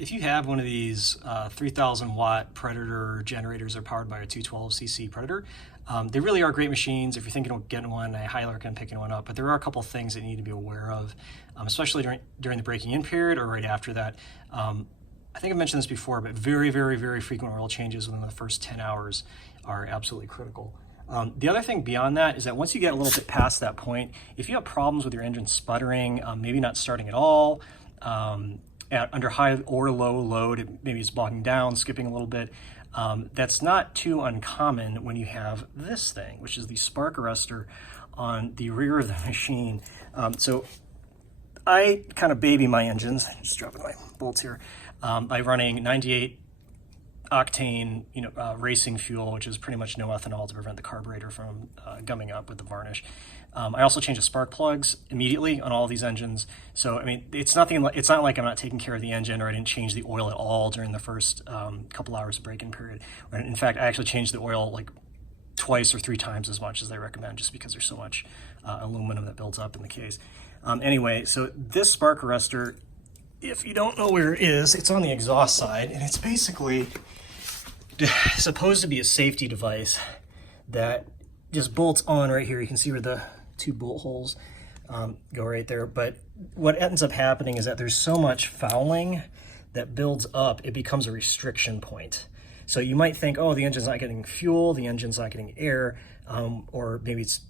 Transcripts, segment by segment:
If you have one of these 3,000 watt Predator generators that are powered by a 212cc Predator, they really are great machines. If you're thinking of getting one, I highly recommend picking one up. But there are a couple things that you need to be aware of, especially during the breaking in period or right after that. I think I've mentioned this before, but very, very, very frequent oil changes within the first 10 hours are absolutely critical. The other thing beyond that is that once you get a little bit past that point, if you have problems with your engine sputtering, maybe not starting at all, under high or low load, maybe it's bogging down, skipping a little bit, that's not too uncommon when you have this thing, which is the spark arrestor on the rear of the machine. So I kind of baby my engines, just dropping my bolts here, by running 98 octane, racing fuel, which is pretty much no ethanol to prevent the carburetor from gumming up with the varnish. I also change the spark plugs immediately on all of these engines. So, I mean, it's not like I'm not taking care of the engine or I didn't change the oil at all during the first couple hours of break-in period. In fact, I actually changed the oil like twice or 3 times as much as they recommend, just because there's so much aluminum that builds up in the case. Anyway, so this spark arrestor, if you don't know where it is, it's on the exhaust side, and it's basically supposed to be a safety device that just bolts on right here. You can see where the 2 bolt holes go right there. But what ends up happening is that there's so much fouling that builds up, it becomes a restriction point. So you might think, oh, the engine's not getting fuel, the engine's not getting air, or maybe it's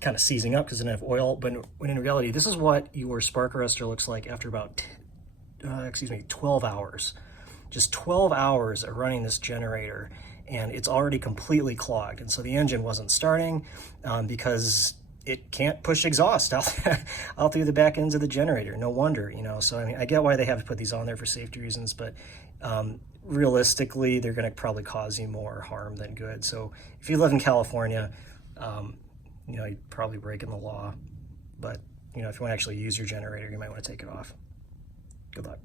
kind of seizing up because it doesn't have oil. But when in reality, this is what your spark arrestor looks like after about 12 hours. Just 12 hours of running this generator, and it's already completely clogged. And so the engine wasn't starting because it can't push exhaust out through the back ends of the generator. No wonder, So I mean, I get why they have to put these on there for safety reasons, but realistically, they're going to probably cause you more harm than good. So if you live in California, you're probably breaking the law. But if you want to actually use your generator, you might want to take it off. Good luck.